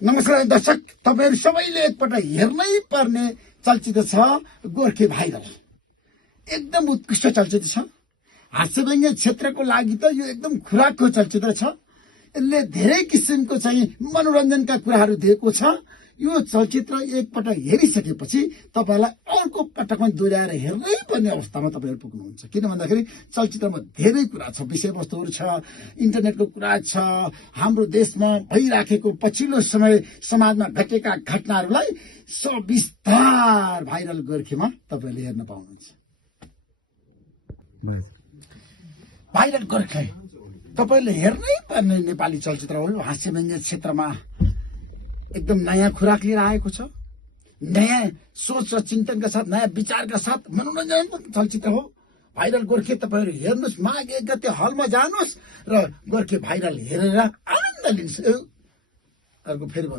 नमस्कार दर्शक, तपाईहरु सबैले एकपटक हेर्नै पर्ने चलचित्र छ गोर्खे भाइरल। एकदम उत्कृष्ट चलचित्र छ। हास्यव्यङ्ग्य क्षेत्रको लागि त यो एकदम खुराकको चलचित्र छ। यसले धेरै किसिमको चाहिँ मनोरञ्जनका कुराहरू दिएको छ। यो चलचित्र एकपटक हेरिसकेपछि तपाईलाई अर्को पटकमा दोहोर्याएर हेर्नै पर्ने अवस्थामा तपाईहरु पुग्नुहुन्छ। किन भन्दाखेरि चलचित्रमा धेरै कुरा छ, विषयवस्तुहरू छ, इन्टरनेटको कुरा छ, हाम्रो देशमा भइराखेको पछिल्लो समय समाजमा घटेका घटनाहरूलाई सविस्तार भाइरल गोर्खेमा तपाईले हेर्न पाउनुहुन्छ। भाइरल गोर्खे तपाईले हेर्नै पर्ने नेपाली चलचित्र हो। हास्यव्यङ्ग्य क्षेत्रमा एकदम नयाँ खुराक लिएर आएको छ। नयाँ सोच र चिन्तनका साथ, नयाँ विचारका साथ मनोरञ्जन चलचित्र हो भाइरल गोर्खे। तपाईहरु हेर्नुस्, माघ 1 गते हलमा जानुस् र गोर्खे भाइरल हेरेर आनन्द लिनुस्। अर्को फेरि भन्छु।